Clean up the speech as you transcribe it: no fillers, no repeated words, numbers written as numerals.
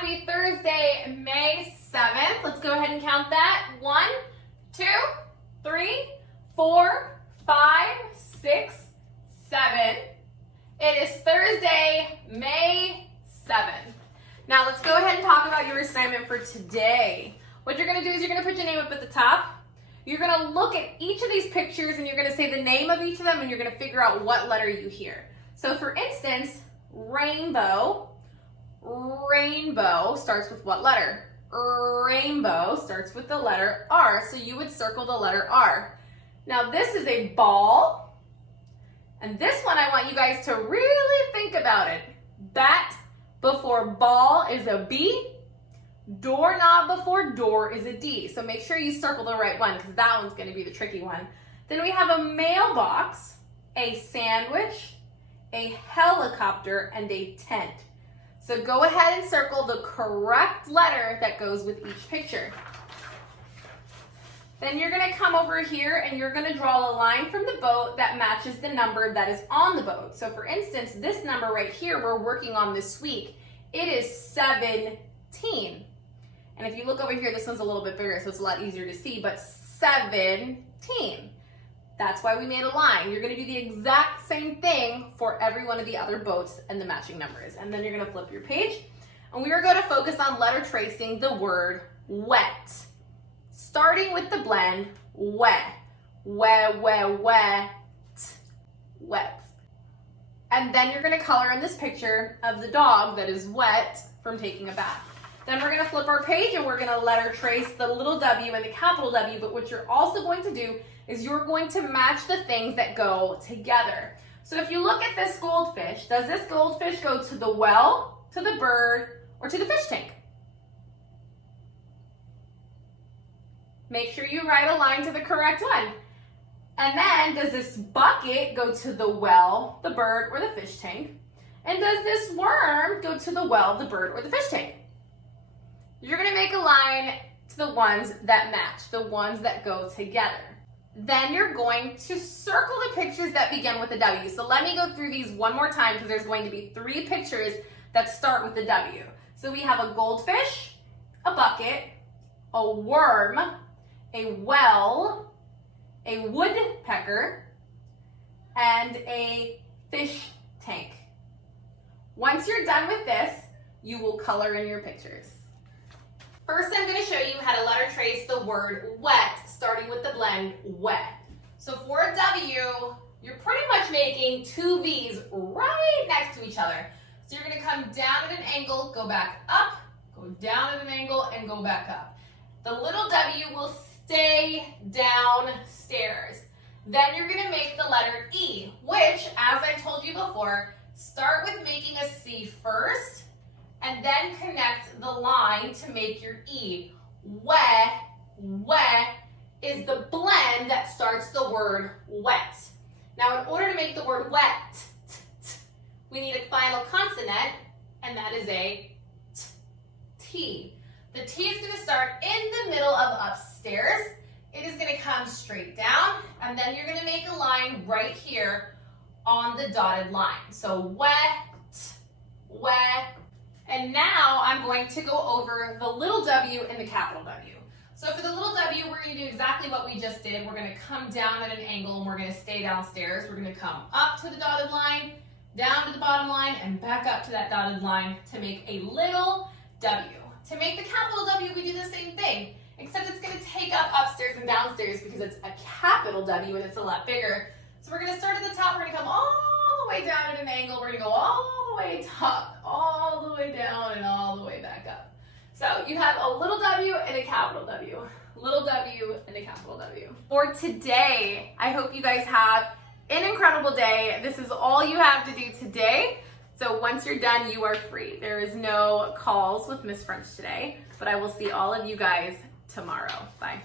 Happy Thursday, May 7th. Let's go ahead and count that. 1, 2, 3, 4, 5, 6, 7. It is Thursday, May 7th. Now let's go ahead and talk about your assignment for today. What you're going to do is you're going to put your name up at the top. You're going to look at each of these pictures and you're going to say the name of each of them and you're going to figure out what letter you hear. So for instance, rainbow. Rainbow starts with what letter? Rainbow starts with the letter R, so you would circle the letter R. Now this is a ball, and this one I want you guys to really think about it. Bat before ball is a B, doorknob before door is a D. So make sure you circle the right one because that one's going to be the tricky one. Then we have a mailbox, a sandwich, a helicopter, and a tent. So go ahead and circle the correct letter that goes with each picture. Then you're going to come over here and you're going to draw a line from the boat that matches the number that is on the boat. So for instance, this number right here we're working on this week, it is 17. And if you look over here, this one's a little bit bigger, so it's a lot easier to see, but 17. That's why we made a line. You're going to do the exact same thing for every one of the other boats and the matching numbers. And then you're going to flip your page. And we are going to focus on letter tracing the word wet. Starting with the blend, wet. Wet. Wet. And then you're going to color in this picture of the dog that is wet from taking a bath. Then we're going to flip our page and we're going to letter trace the little W and the capital W. But what you're also going to do is you're going to match the things that go together. So if you look at this goldfish, does this goldfish go to the well, to the bird, or to the fish tank? Make sure you write a line to the correct one. And then does this bucket go to the well, the bird, or the fish tank? And does this worm go to the well, the bird, or the fish tank? You're going to make a line to the ones that match, the ones that go together. Then you're going to circle the pictures that begin with a W. So let me go through these one more time because there's going to be 3 pictures that start with the W. So we have a goldfish, a bucket, a worm, a well, a woodpecker, and a fish tank. Once you're done with this, you will color in your pictures. First, I'm going to show you how to letter trace the word wet, starting with the blend wet. So for a W, you're pretty much making 2 V's right next to each other. So you're going to come down at an angle, go back up, go down at an angle, and go back up. The little W will stay downstairs. Then you're going to make the letter E, which, as I told you before, start with making a C first, and then connect the line to make your E. Wet is the blend that starts the word wet. Now, in order to make the word wet, we need a final consonant, and that is a T. The T is going to start in the middle of upstairs. It is going to come straight down, and then you're going to make a line right here on the dotted line. So wet. And now I'm going to go over the little w and the capital W. So for the little w, we're going to do exactly what we just did. We're going to come down at an angle and we're going to stay downstairs. We're going to come up to the dotted line, down to the bottom line, and back up to that dotted line to make a little w. To make the capital W, we do the same thing, except it's going to take up upstairs and downstairs because it's a capital W and it's a lot bigger. So we're going to start at the top. We're going to come all the way down at an angle. We're going to go all the way top, all the way down, and all the way back up. So you have a little w and a capital W. Little w and a capital W. For today, I hope you guys have an incredible day. This is all you have to do today. So once you're done, you are free. There is no calls with Miss French today, but I will see all of you guys tomorrow. Bye.